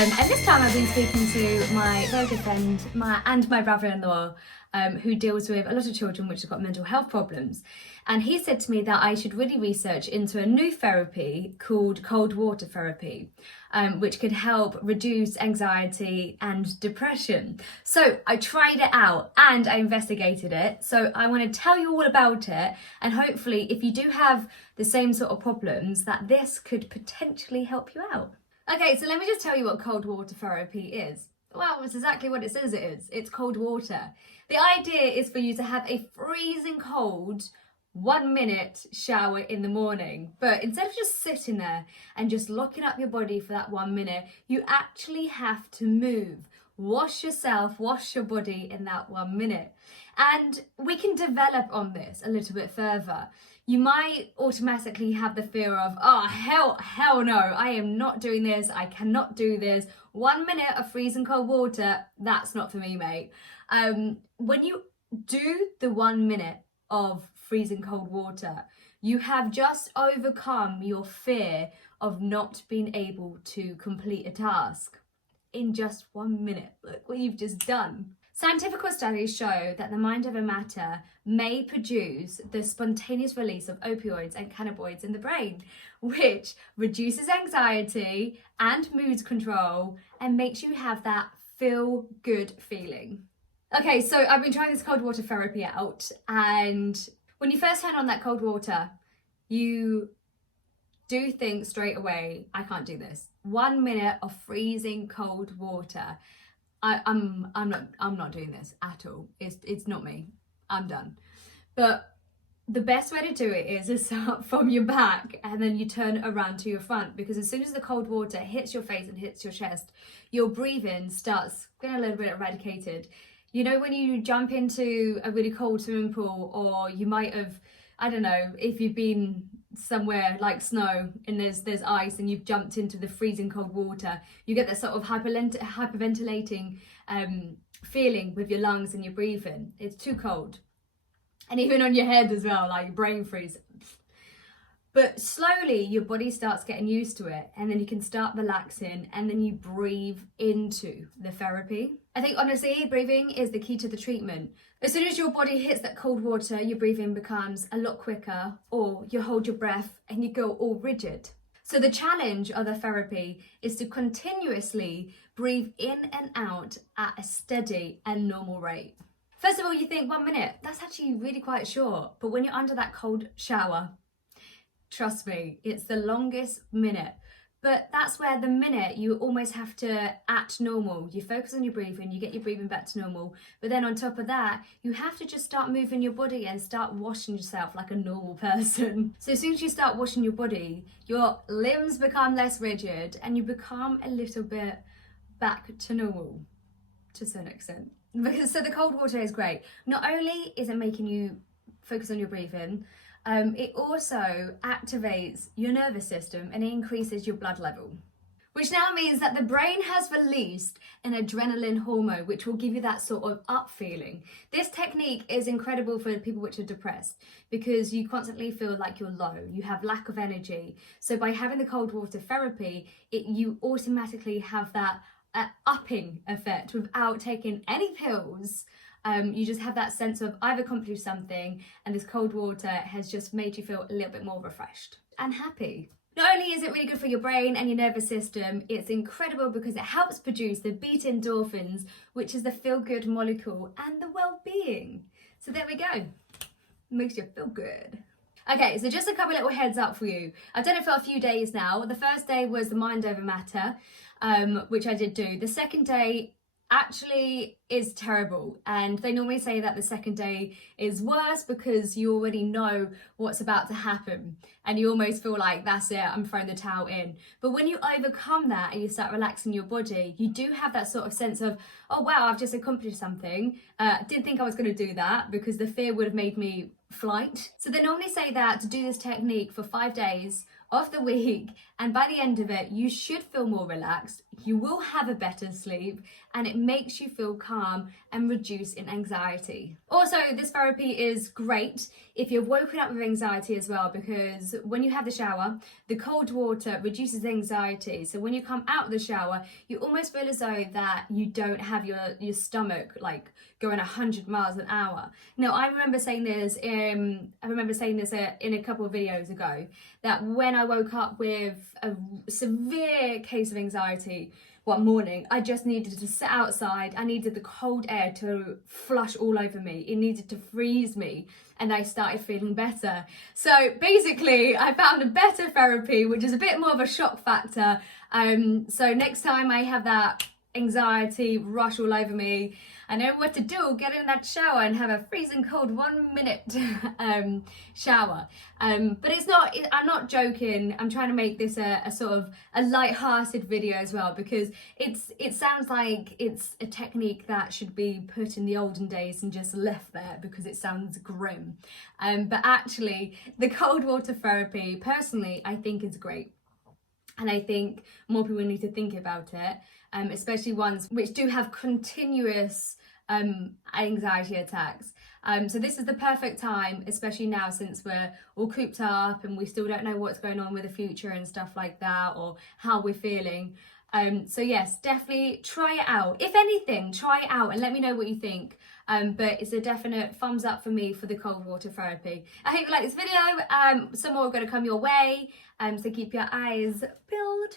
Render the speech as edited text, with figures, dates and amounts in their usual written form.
And this time I've been speaking to my very good friend my brother-in-law, who deals with a lot of children which have got mental health problems. And he said to me that I should really research into a new therapy called cold water therapy, which could help reduce anxiety and depression. So I tried it out and I investigated it. So I want to tell you all about it, and hopefully if you do have the same sort of problems, that this could potentially help you out. Okay, so let me just tell you what cold water therapy is. Well, it's exactly what it says it is. It's cold water. The idea is for you to have a freezing cold 1 minute shower in the morning. But instead of just sitting there and just locking up your body for that 1 minute, you actually have to move. Wash yourself, wash your body in that 1 minute. And we can develop on this a little bit further. You might automatically have the fear of, oh, hell no, I am not doing this, I cannot do this. 1 minute of freezing cold water, that's not for me, mate. When you do the 1 minute of freezing cold water, you have just overcome your fear of not being able to complete a task in just 1 minute. Look what you've just done. Scientific studies show that the mind over matter may produce the spontaneous release of opioids and cannabinoids in the brain, which reduces anxiety and mood control and makes you have that feel good feeling. Okay, so I've been trying this cold water therapy out, and when you first turn on that cold water, you do think straight away, I can't do this. 1 minute of freezing cold water. I'm not doing this at all. It's not me. I'm done. But the best way to do it is to start from your back and then you turn around to your front, because as soon as the cold water hits your face and hits your chest, your breathing starts getting a little bit eradicated. You know, when you jump into a really cold swimming pool, or you might have, I don't know, if you've been somewhere like snow and there's ice and you've jumped into the freezing cold water, you get that sort of hyperventilating feeling with your lungs and your breathing. It's too cold. And even on your head as well, like brain freeze. But slowly your body starts getting used to it, and then you can start relaxing, and then you breathe into the therapy. I think honestly, breathing is the key to the treatment. As soon as your body hits that cold water, your breathing becomes a lot quicker, or you hold your breath and you go all rigid. So the challenge of the therapy is to continuously breathe in and out at a steady and normal rate. First of all, you think 1 minute, that's actually really quite short. But when you're under that cold shower, trust me, it's the longest minute. But that's where the minute you almost have to act normal. You focus on your breathing, you get your breathing back to normal. But then on top of that, you have to just start moving your body and start washing yourself like a normal person. So as soon as you start washing your body, your limbs become less rigid and you become a little bit back to normal to some extent. So the cold water is great. Not only is it making you focus on your breathing, it also activates your nervous system and it increases your blood level, which now means that the brain has released an adrenaline hormone, which will give you that sort of up feeling. This technique is incredible for people which are depressed, because you constantly feel like you're low, you have lack of energy. So by having the cold water therapy, you automatically have that upping effect without taking any pills. You just have that sense of, I've accomplished something, and this cold water has just made you feel a little bit more refreshed and happy. Not only is it really good for your brain and your nervous system, it's incredible because it helps produce the beta endorphins, which is the feel-good molecule, and the well-being. So there we go. Makes you feel good. Okay, so just a couple little heads up for you. I've done it for a few days now. The first day was the mind over matter, which I did do. The second day actually is terrible, and they normally say that the second day is worse because you already know what's about to happen and you almost feel like that's it, I'm throwing the towel in. But when you overcome that and you start relaxing your body, you do have that sort of sense of, oh wow, I've just accomplished something. Didn't think I was going to do that, because the fear would have made me flight. So they normally say that to do this technique for 5 days of the week, and by the end of it you should feel more relaxed, you will have a better sleep, and it makes you feel calm and reduce in anxiety. Also, this therapy is great if you're woken up with anxiety as well, because when you have the shower, the cold water reduces anxiety. So when you come out of the shower, you almost feel as though that you don't have your stomach like going 100 miles an hour. Now, I remember saying this in a couple of videos ago, that when I woke up with a severe case of anxiety one morning, I just needed to sit outside. I needed the cold air to flush all over me. It needed to freeze me, and I started feeling better. So basically, I found a better therapy, which is a bit more of a shock factor. So next time I have that anxiety rush all over me, I know what to do. Get in that shower and have a freezing cold 1 minute shower. But it's not, I'm not joking. I'm trying to make this a sort of a light-hearted video as well, because it sounds like it's a technique that should be put in the olden days and just left there because it sounds grim. But actually, the cold water therapy, personally, I think is great. And I think more people need to think about it, especially ones which do have continuous anxiety attacks. So this is the perfect time, especially now since we're all cooped up and we still don't know what's going on with the future and stuff like that, or how we're feeling. So yes, definitely try it out. If anything, try it out and let me know what you think. But it's a definite thumbs up for me for the cold water therapy. I hope you like this video. Some more are going to come your way. So keep your eyes peeled.